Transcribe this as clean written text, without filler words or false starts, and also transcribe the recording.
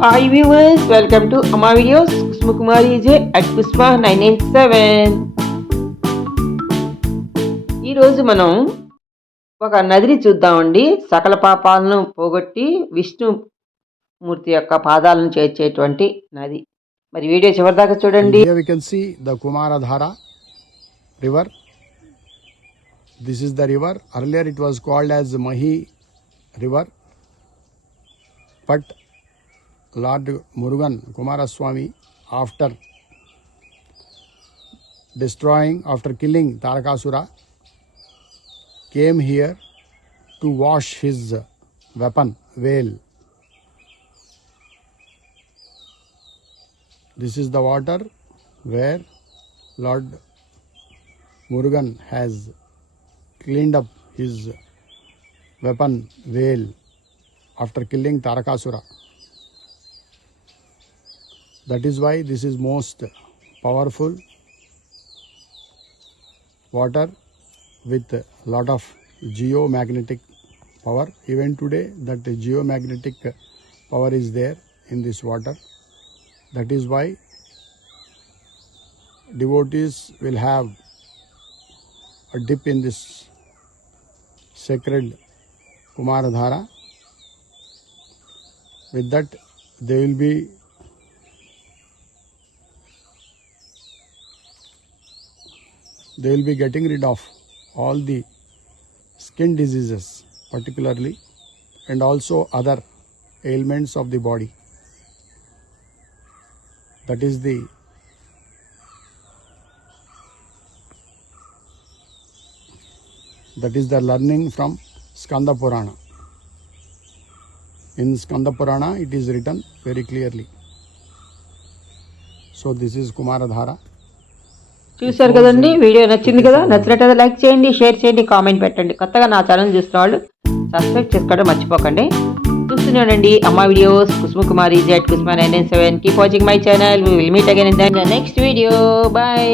Hi viewers, welcome to అమా వీడియోస్. కుసుమకుమారి జే అట్ పుష్ప 987. ఈరోజు మనం ఒక నదిని చూద్దామండి. సకల పాపాలను పోగొట్టి విష్ణుమూర్తి యొక్క పాదాలను చేర్చేటువంటి నది. మరి వీడియో చివరిదాకా చూడండి. Here we can see the Kumaradhara river. This is the river. Earlier it was called as Mahi river, but Lord Murugan Kumaraswamy, after killing Tarakasura, came here to wash his weapon, veil. This is the water where Lord Murugan has cleaned up his weapon, veil, after killing Tarakasura. That is why this is most powerful water with a lot of geomagnetic power. Even today that geomagnetic power is there in this water. That is why devotees will have a dip in this sacred Kumaradhara. With that they will be getting rid of all the skin diseases particularly, and also other ailments of the body. That is the learning from Skanda Purana. In Skanda Purana it is written very clearly. So this is Kumaradhara. చూశారు కదండి. వీడియో నచ్చింది కదా. నచ్చినట్లయితే లైక్ చేయండి, షేర్ చేయండి, కామెంట్ పెట్టండి. కొత్తగా నా ఛానల్ చూస్తున్న వాళ్ళు సబ్స్క్రైబ్ చేసుకోవడం మర్చిపోకండి. చూస్తూనే ఉండండి అమ్మా వీడియోస్. కుసుమకుమారి జెట్ Kusuma 997. Keep watching my channel. We will meet again in the next video. By.